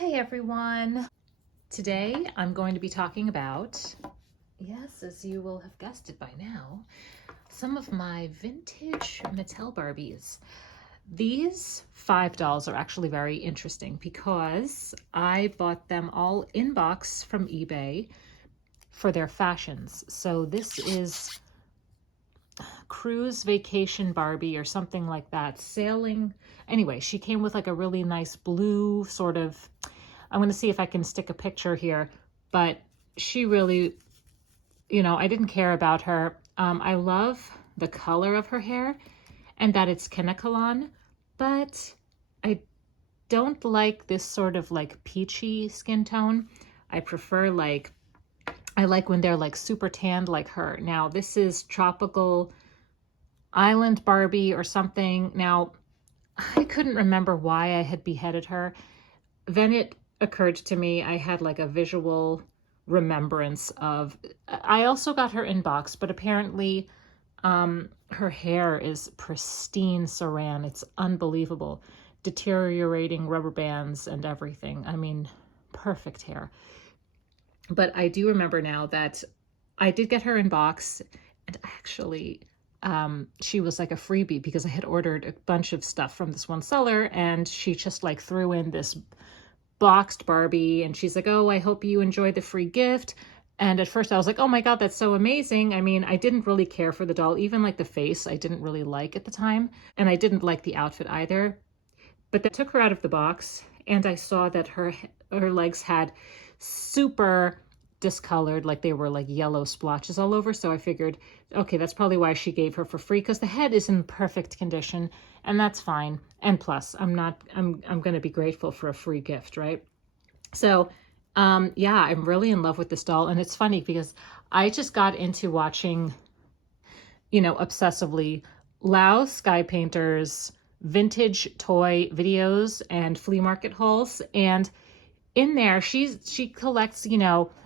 Hey everyone! Today I'm going to be talking about, yes, as you will have guessed it by now, some of my vintage Mattel Barbies. These 5 dolls are actually very interesting because I bought them all in box from eBay for their fashions. So this is Cruise Vacation Barbie or something like that. Sailing. Anyway, she came with like a really nice blue sort of, I'm going to see if I can stick a picture here, but she really, I didn't care about her. I love the color of her hair and that it's Kanekalon, but I don't like this sort of like peachy skin tone. I prefer I like when they're like super tanned like her. Now this is Tropical Island Barbie or something. Now I couldn't remember why I had beheaded her. Then it occurred to me I had like a visual remembrance of, I also got her in box, but apparently her hair is pristine saran. It's unbelievable. Deteriorating rubber bands and everything. I mean, perfect hair. But I do remember now that I did get her in box, and actually she was like a freebie because I had ordered a bunch of stuff from this one seller, and she just like threw in this boxed Barbie, and she's like, oh, I hope you enjoy the free gift. And at first I was like, oh my God, that's so amazing. I mean, I didn't really care for the doll. Even like the face, I didn't really like at the time. And I didn't like the outfit either. But they took her out of the box, and I saw that her legs had super discolored, like they were like yellow splotches all over. So I figured, okay, that's probably why she gave her for free, because the head is in perfect condition, and that's fine. And plus, I'm going to be grateful for a free gift, right? So yeah, I'm really in love with this doll. And it's funny because I just got into watching, obsessively Lao Sky Painters vintage toy videos and flea market hauls. And in there, she collects,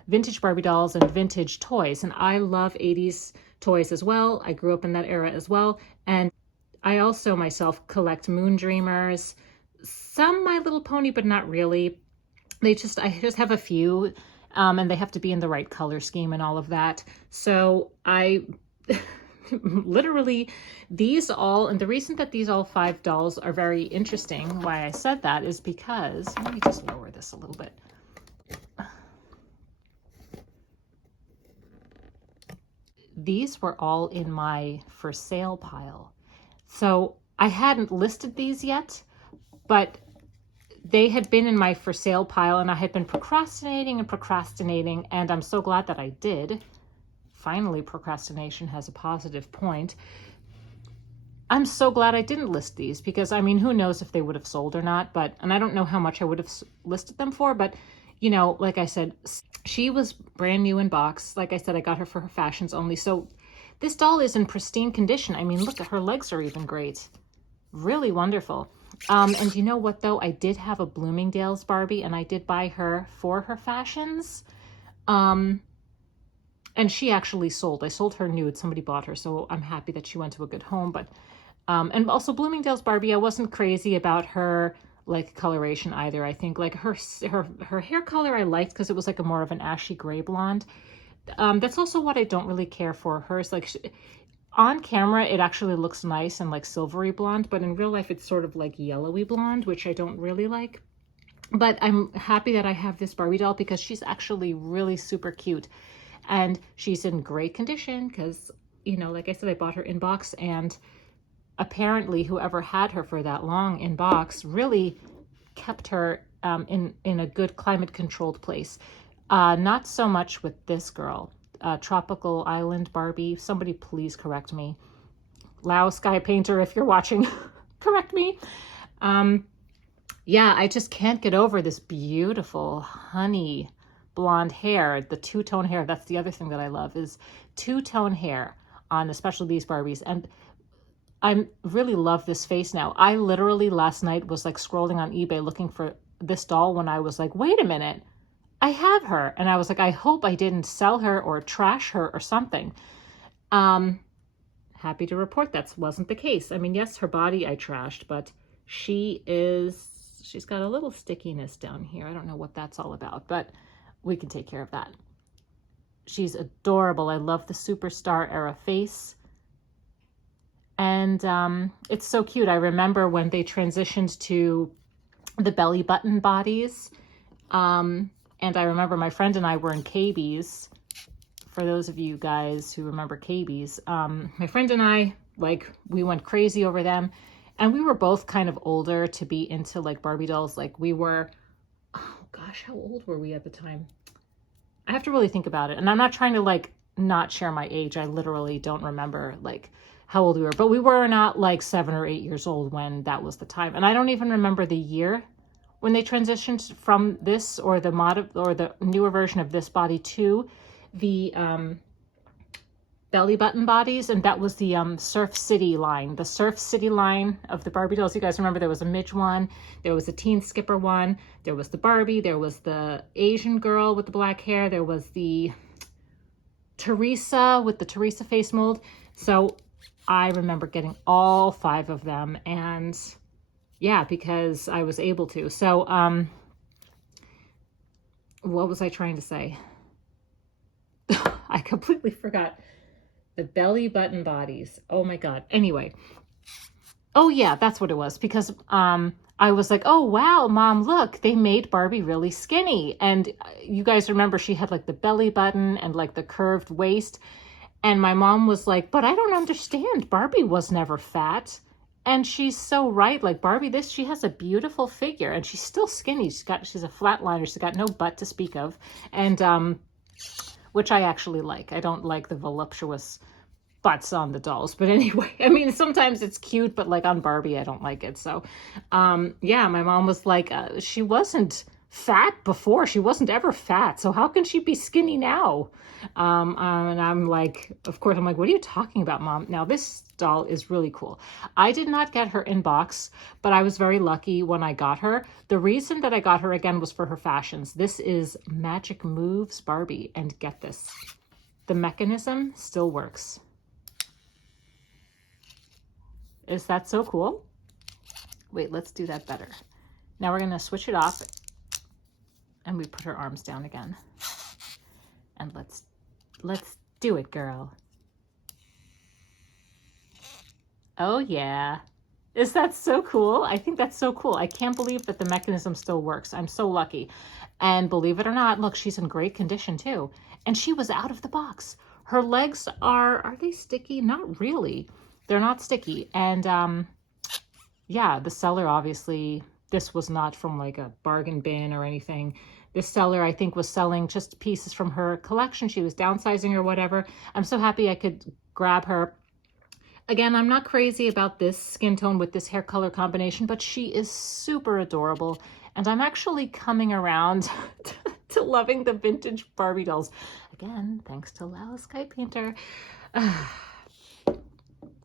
vintage Barbie dolls and vintage toys. And I love 80s toys as well. I grew up in that era as well. And I also myself collect Moon Dreamers, some My Little Pony, but not really. I just have a few, and they have to be in the right color scheme and all of that. So I literally, and the reason that these all 5 dolls are very interesting, why I said that, is because, let me just lower this a little bit. These were all in my for sale pile. So I hadn't listed these yet, but they had been in my for sale pile, and I had been procrastinating, and I'm so glad that I did. Finally, procrastination has a positive point. I'm so glad I didn't list these, because I mean, who knows if they would have sold or not, and I don't know how much I would have listed them for, but like I said, she was brand new in box. Like I said, I got her for her fashions only. So this doll is in pristine condition. I mean, look at her legs are even great. Really wonderful. And you know what though? I did have a Bloomingdale's Barbie, and I did buy her for her fashions. And she actually sold. I sold her nude. Somebody bought her, so I'm happy that she went to a good home. But and also Bloomingdale's Barbie, I wasn't crazy about her like coloration either. I think like her hair color I liked because it was like a more of an ashy gray blonde. That's also what I don't really care for. Hers, like on camera, it actually looks nice and like silvery blonde, but in real life, it's sort of like yellowy blonde, which I don't really like. But I'm happy that I have this Barbie doll because she's actually really super cute, and she's in great condition because, like I said, I bought her in box, and apparently whoever had her for that long in box really kept her in a good climate controlled place. Not so much with this girl, Tropical Island Barbie. Somebody please correct me. Lao Sky Painter, if you're watching, correct me. Yeah, I just can't get over this beautiful honey blonde hair, the two-tone hair. That's the other thing that I love, is two-tone hair on especially these Barbies. And I really love this face now. I literally last night was like scrolling on eBay looking for this doll when I was like, wait a minute, I have her. And I was like, I hope I didn't sell her or trash her or something. Happy to report that wasn't the case. I mean, yes, her body I trashed, but she She's got a little stickiness down here. I don't know what that's all about, but we can take care of that. She's adorable. I love the Superstar era face. And it's so cute. I remember when they transitioned to the belly button bodies. And I remember my friend and I were in KB's. For those of you guys who remember KB's, my friend and I, like, we went crazy over them. And we were both kind of older to be into like Barbie dolls. Like we were, oh gosh, how old were we at the time? I have to really think about it. And I'm not trying to like not share my age. I literally don't remember like how old we were, but we were not like 7 or 8 years old when that was the time. And I don't even remember the year when they transitioned from this or the mod or the newer version of this body to the belly button bodies, and that was the Surf City line. The Surf City line of the Barbie dolls. You guys remember there was a Midge one, there was a Teen Skipper one, there was the Barbie, there was the Asian girl with the black hair, there was the Teresa with the Teresa face mold. So I remember getting all 5 of them, and yeah, because I was able to. So what was I trying to say? I completely forgot. The belly button bodies. Oh my God. Anyway. Oh yeah, that's what it was. Because I was like, oh wow, Mom, look, they made Barbie really skinny. And you guys remember she had like the belly button and like the curved waist. And my mom was like, but I don't understand. Barbie was never fat. And she's so right. Like Barbie, she has a beautiful figure and she's still skinny. She's a flatliner. She's got no butt to speak of. And which I actually like. I don't like the voluptuous butts on the dolls. But anyway, I mean, sometimes it's cute, but like on Barbie, I don't like it. So yeah, my mom was like, she wasn't fat before. She wasn't ever fat. So how can she be skinny now? And I'm like, of course, I'm like, what are you talking about, Mom? Now this doll is really cool. I did not get her in box, but I was very lucky when I got her. The reason that I got her again was for her fashions. This is Magic Moves Barbie, and get this, the mechanism still works. Is that so cool? Wait, let's do that better. Now we're gonna switch it off and we put her arms down again. And let's do it, girl. Oh yeah. Is that so cool? I think that's so cool. I can't believe that the mechanism still works. I'm so lucky. And believe it or not, look, she's in great condition too. And she was out of the box. Her legs are they sticky? Not really. They're not sticky. And yeah, the seller, obviously, this was not from like a bargain bin or anything. This seller, I think, was selling just pieces from her collection. She was downsizing or whatever. I'm so happy I could grab her. Again, I'm not crazy about this skin tone with this hair color combination, but she is super adorable. And I'm actually coming around to loving the vintage Barbie dolls. Again, thanks to Lala Sky Painter.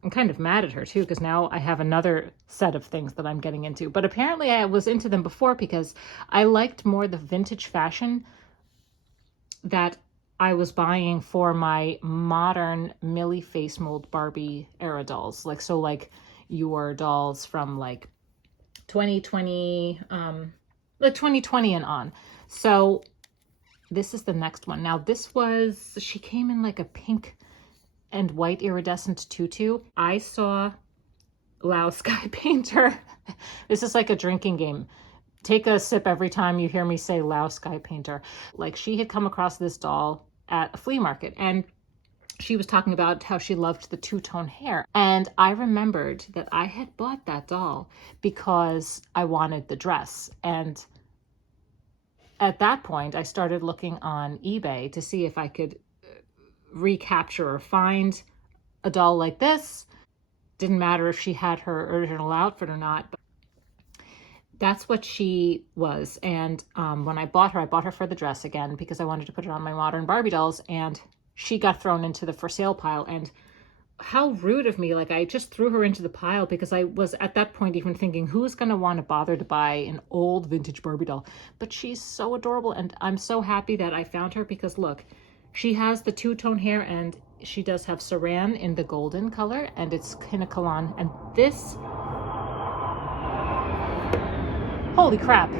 I'm kind of mad at her too, because now I have another set of things that I'm getting into. But apparently I was into them before because I liked more the vintage fashion that I was buying for my modern Millie face mold Barbie era dolls. Like, so like your dolls from like 2020, like 2020 and on. So this is the next one. Now this was, she came in like a pink and white iridescent tutu. I saw Lao Sky Painter. This is like a drinking game. Take a sip every time you hear me say Lao Sky Painter. Like, she had come across this doll at a flea market and she was talking about how she loved the two-tone hair. And I remembered that I had bought that doll because I wanted the dress. And at that point, I started looking on eBay to see if I could recapture or find a doll like this. Didn't matter if she had her original outfit or not, but that's what she was. And when I bought her for the dress again because I wanted to put it on my modern Barbie dolls, and she got thrown into the for sale pile. And how rude of me. Like, I just threw her into the pile because I was at that point even thinking, who's going to want to bother to buy an old vintage Barbie doll? But she's so adorable, and I'm so happy that I found her because look, she has the two-tone hair, and she does have saran in the golden color, and it's Kinakalan. And this, Holy crap.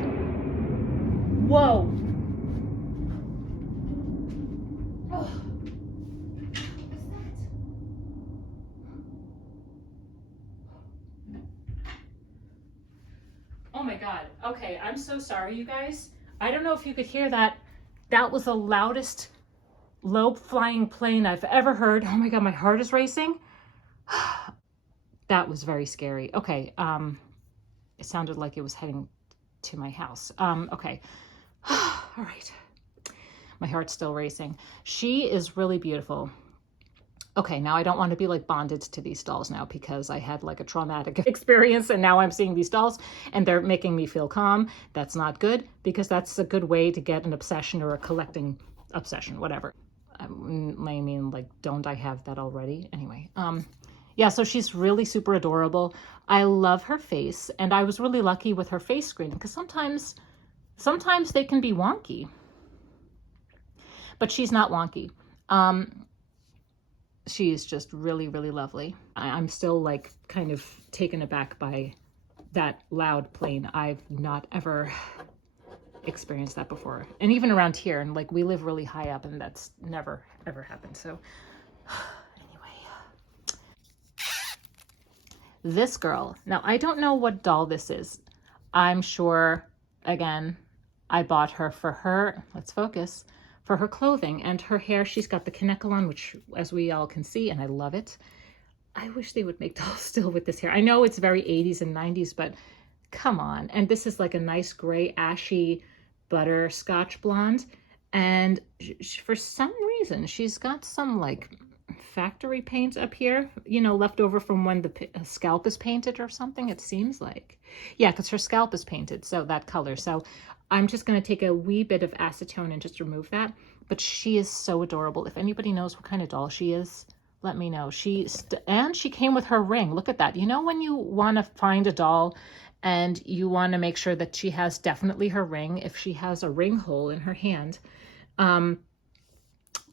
Whoa. Oh. Oh my God. Okay, I'm so sorry, you guys. I don't know if you could hear that. That was the loudest low flying plane I've ever heard. Oh my God, my heart is racing. That was very scary. Okay, it sounded like it was heading to my house. Okay. All right. My heart's still racing. She is really beautiful. Okay, now I don't want to be like bonded to these dolls now because I had like a traumatic experience and now I'm seeing these dolls and they're making me feel calm. That's not good because that's a good way to get an obsession or a collecting obsession, whatever. I mean, like, don't I have that already? Anyway, yeah, so she's really super adorable. I love her face and I was really lucky with her face screening because sometimes they can be wonky, but she's not wonky. She is just really, really lovely. I'm still like kind of taken aback by that loud plane. I've not ever experienced that before. And even around here, and like we live really high up and that's never, ever happened. So anyway, this girl. Now, I don't know what doll this is. I'm sure, again, I bought her for her, let's focus, for her clothing and her hair. She's got the connectle on, which as we all can see, and I love it. I wish they would make dolls still with this hair. I know it's very 80s and 90s, but come on. And this is like a nice gray, ashy, butterscotch blonde. And for some reason, she's got some like factory paint up here, you know, left over from when the scalp is painted or something, it seems like. Yeah, because her scalp is painted, so that color. So I'm just going to take a wee bit of acetone and just remove that. But she is so adorable. If anybody knows what kind of doll she is, let me know. And she came with her ring. Look at that. You know when you want to find a doll and you want to make sure that she has definitely her ring, if she has a ring hole in her hand.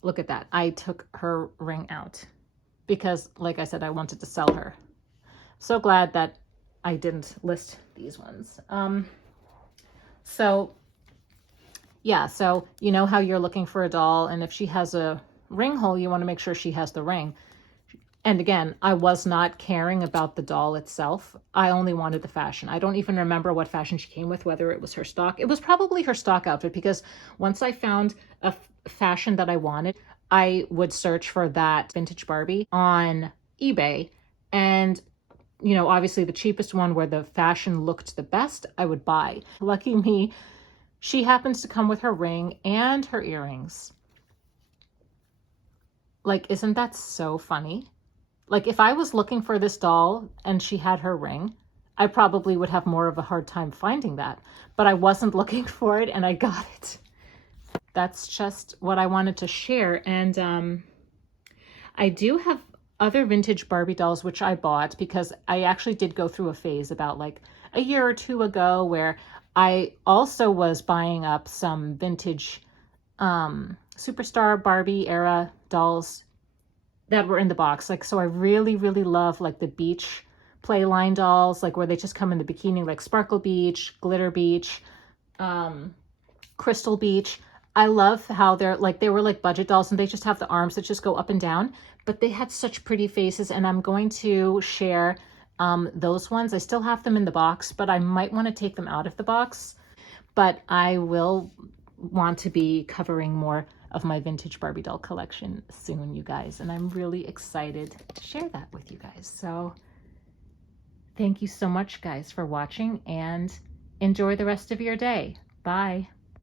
Look at that. I took her ring out because, like I said, I wanted to sell her. So glad that I didn't list these ones. So yeah, so you know how you're looking for a doll, and if she has a ring hole, you want to make sure she has the ring. And again, I was not caring about the doll itself. I only wanted the fashion. I don't even remember what fashion she came with, whether it was her stock. It was probably her stock outfit because once I found a fashion that I wanted, I would search for that vintage Barbie on eBay. And you know, obviously the cheapest one where the fashion looked the best, I would buy. Lucky me, she happens to come with her ring and her earrings. Like, isn't that so funny? Like, if I was looking for this doll and she had her ring, I probably would have more of a hard time finding that. But I wasn't looking for it and I got it. That's just what I wanted to share. And I do have other vintage Barbie dolls, which I bought because I actually did go through a phase about like a year or two ago where I also was buying up some vintage Superstar Barbie era dolls that were in the box. Like, so I really, really love like the beach playline dolls, like where they just come in the bikini, like Sparkle Beach, Glitter Beach, Crystal Beach. I love how they were like budget dolls and they just have the arms that just go up and down, but they had such pretty faces, and I'm going to share those ones. I still have them in the box, but I might want to take them out of the box, but I will want to be covering more of my vintage Barbie doll collection soon, you guys, and I'm really excited to share that with you guys. So thank you so much, guys, for watching, and enjoy the rest of your day. Bye.